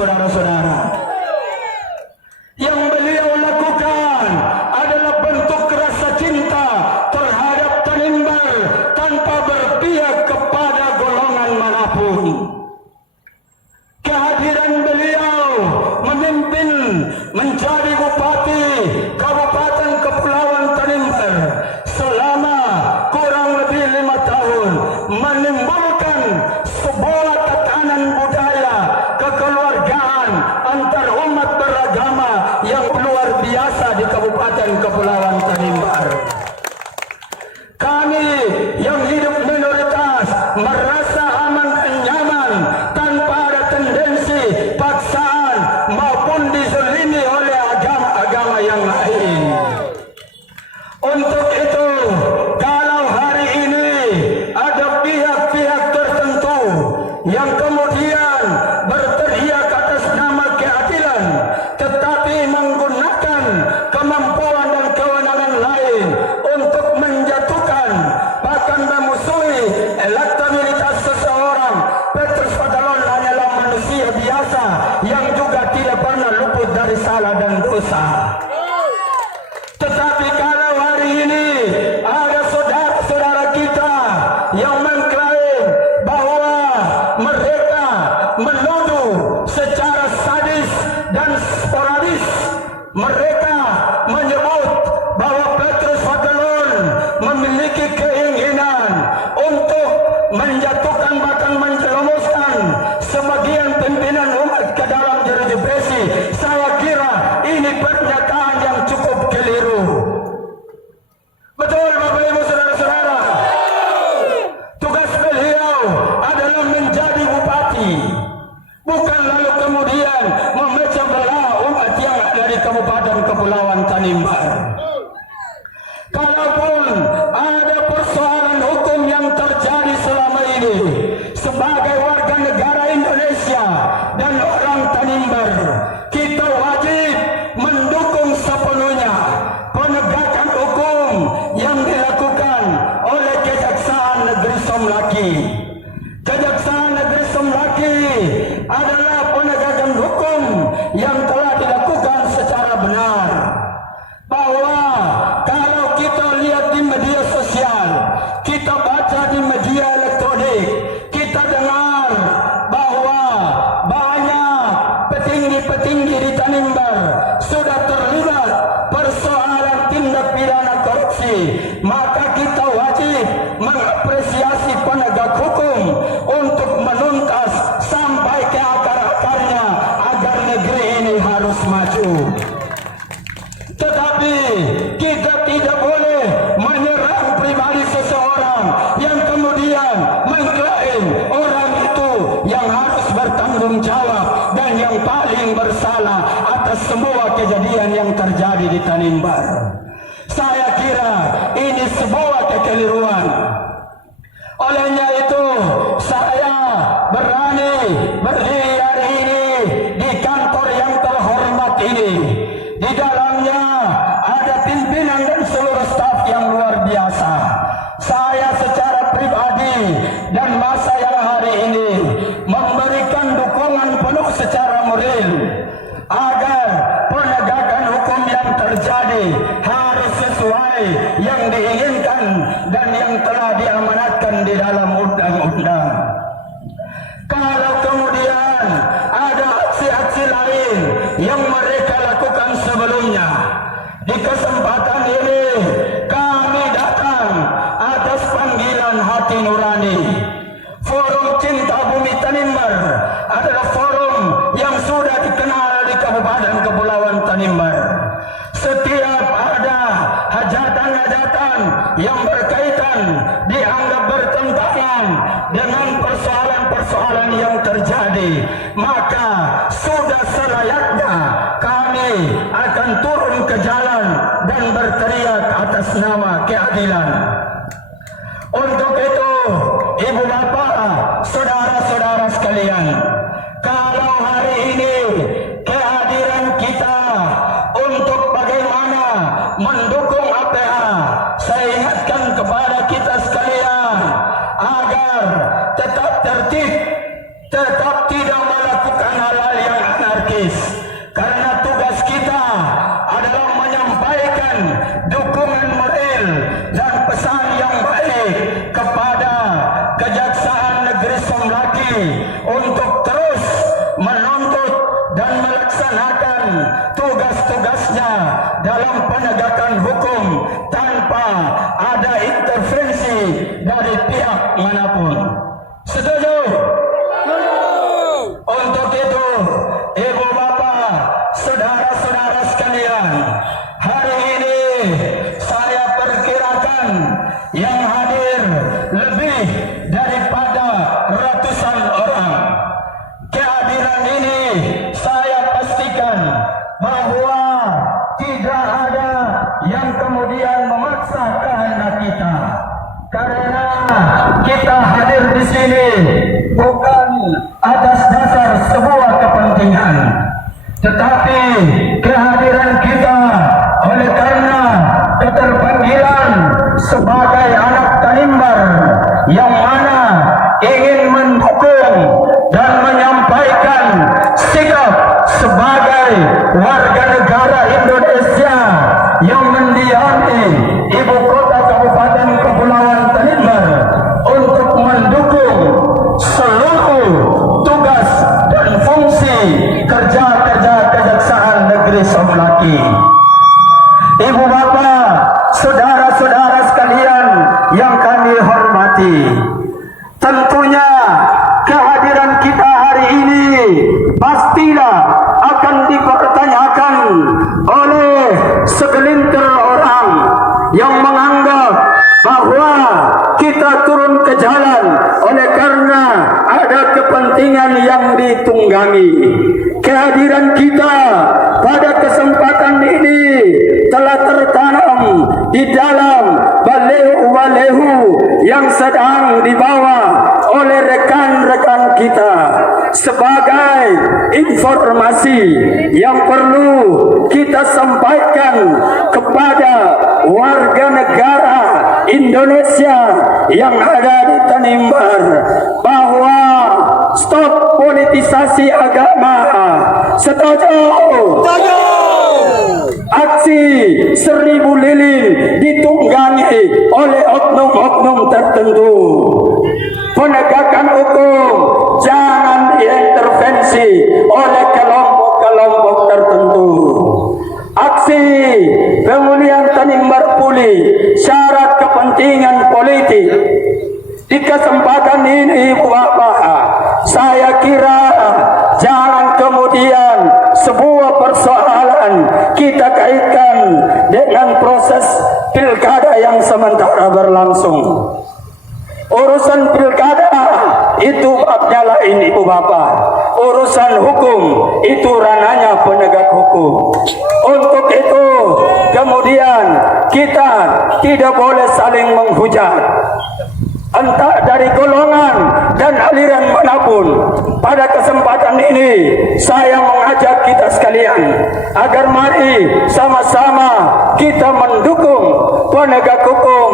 saudara-saudara. Yang beliau lakukan adalah bentuk rasa cinta terhadap Tanimbar tanpa berpihak kepada golongan manapun. Kehadiran beliau memimpin menjadi bupati Kabupaten Kepulauan Tanimbar selama kurang lebih 5 tahun, menimbulkan sebuah tatanan budaya kekeluargaan antar umat beragama yang luar biasa di Kabupaten Kepulauan Tanimbar. Kami yang hidup minoritas merasa aman dan nyaman tanpa ada tendensi paksaan maupun dizalimi oleh agama-agama yang lain. Untuk itu, kalau hari ini ada pihak-pihak tertentu yang kemudian berteriak atas nama keadilan, tetapi menggunakan kemampuan dan kewenangan lain untuk menjatuhkan, bahkan memusuhi elektabilitas seseorang, Petrus Padalon hanyalah manusia biasa yang juga tidak pernah luput dari salah dan dosa. Tetapi kalau hari ini ada saudara-saudara kita yang mengklaim bahwa mereka menuduh secara sadis dan sporadis, mereka menyebut bahwa Petrus Padalon memiliki keinginan untuk menjatuhkan bahkan menjerumuskan sebagian pimpinan umat ke dalam jeruji besi. Saya kira ini pernyataan yang cukup keliru. Betul Bapak Ibu saudara-saudara. Tugas beliau adalah menjadi bupati, bukan lalu kemudian memecah belah umat yang ada di Kabupaten Kepulauan Tanimbar. Kalaupun ada persoalan hukum yang terjadi selama ini, sebagai warga negara Indonesia dan orang Tanimbar, kita wajib mendukung sepenuhnya penegakan hukum yang dilakukan oleh Kejaksaan Negeri Somlaki. Kejaksaan Negeri Somlaki adalah penegakan hukum yang telah dilakukan secara benar. Bahwa kalau kita lihat di media sosial, kita baca di media elektronik, kita dengar bahwa banyak petinggi-petinggi di Tanimbar sudah terlibat persoalan tindak pidana korupsi. Maka kita wajib mengapresiasi penegak hukum untuk menuntas sampai ke akar-akarnya agar negeri ini harus maju. Tetapi kita tidak boleh menyerang pribadi seseorang yang kemudian mengklaim orang itu yang harus bertanggung jawab dan yang paling bersalah atas semua kejadian yang terjadi di Tanimbar. Saya kira ini sebuah kekeliruan. Olehnya itu, saya berani berdiri hari ini di kantor yang terhormat ini. Di dalamnya ada pimpinan dan seluruh staf yang luar biasa. Saya secara pribadi dan masa yang hari ini memberikan dukungan penuh secara moral agar penegakan hukum yang terjadi harus sesuai yang diinginkan dan yang telah diamanatkan di dalam undang-undang. Kalau kemudian ada aksi-aksi lain yang mereka lakukan sebelumnya, di kesempatan ini kami datang atas panggilan hati nurani. Forum Cinta Bumi Tanimbar adalah forum yang sudah dikenal di Kabupaten Kepulauan Tanimbar. Setiap ada hajatan-hajatan yang berkaitan dianggap bertentangan dengan persoalan-persoalan yang terjadi, maka sudah selayaknya kami akan turun ke jalan dan berteriak atas nama keadilan. Untuk itu, ibu bapak, saudara-saudara sekalian, kalau hari ini kehadiran kita untuk bagaimana mendukung APA, saya ingatkan kepada kita sekalian agar tetap tertib, tetap tidak melakukan hal-hal yang lagi untuk terus menuntut dan melaksanakan tugas-tugasnya dalam penegakan hukum tanpa ada intervensi dari pihak manapun. Setuju? Untuk itu, ibu bapak, saudara-saudara sekalian, hari ini saya perkirakan yang hadir lebih daripada ratusan orang. Kehadiran ini saya pastikan bahwa tidak ada yang kemudian memaksa kehendak kita, karena kita hadir di sini bukan atas dasar sebuah kepentingan, tetapi kehadiran kita oleh karena keterpanggilan sebagai anak Tanimbar yang mana ingin mendukung dan menyampaikan sikap sebagai warga negara Indonesia yang mendiami ibu kota Kabupaten Kepulauan Tanimbar untuk mendukung seluruh tugas dan fungsi kerja-kerja Kejaksaan Negeri Somlaki. Ibu bapak, saudara-saudara sekalian yang kami hormati, tentunya kehadiran kita hari ini pastilah akan dipertanyakan oleh segelintir orang yang menganggap bahwa kita turun ke jalan oleh karena ada kepentingan yang ditunggangi. Kehadiran kita pada kesempatan ini telah tertanam di dalam balehu-balehu yang sedang dibawa oleh rekan-rekan kita sebagai informasi yang perlu kita sampaikan kepada warga negara Indonesia yang ada di Tanimbar bahwa stop politisasi agama. Setuju? Aksi 1000 lilin ditunggangi oleh oknum-oknum tertentu. Penegakan hukum jangan diintervensi oleh kelompok-kelompok tertentu. Aksi pemulihan Tanimbar Pulih syarat kepentingan politik. Di kesempatan ini Ibu Bapak, saya kira jangan kemudian sebuah persoalan kita kaitkan dengan proses pilkada yang sementara berlangsung. Urusan pilkada itu babnya lain Ibu Bapak. Urusan hukum itu ranahnya penegak hukum. Untuk itu kemudian kita tidak boleh saling menghujat, entah dari golongan dan aliran manapun. Pada kesempatan ini saya mengajak kita sekalian agar mari sama-sama kita mendukung penegak hukum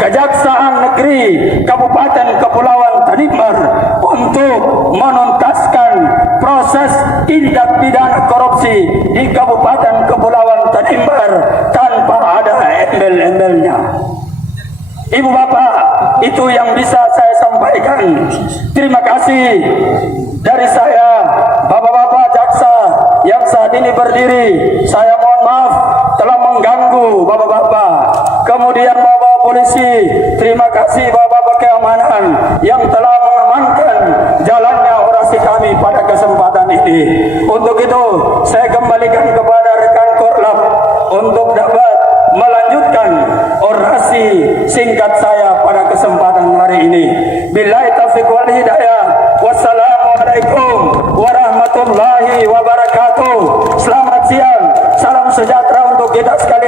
Kejaksaan Negeri Kabupaten Kepulauan Tanimbar untuk menuntaskan proses tindak pidana korupsi di Kabupaten Kepulauan Tanimbar tanpa ada embel-embelnya. Ibu bapak, itu yang bisa saya sampaikan. Terima kasih dari saya, bapak-bapak jaksa yang saat ini berdiri. Saya mohon maaf telah mengganggu bapak-bapak. Kemudian bapak polisi, terima kasih bapak-bapak keamanan yang telah mengamankan jalannya orasi kami pada kesempatan ini. Untuk itu saya kembalikan kepada rekan Korlap untuk dapat melanjutkan orasi singkat saya pada kesempatan hari ini. Billahi taufiq wal hidayah. Wassalamualaikum warahmatullahi wabarakatuh. Selamat siang, salam sejahtera untuk kita sekalian.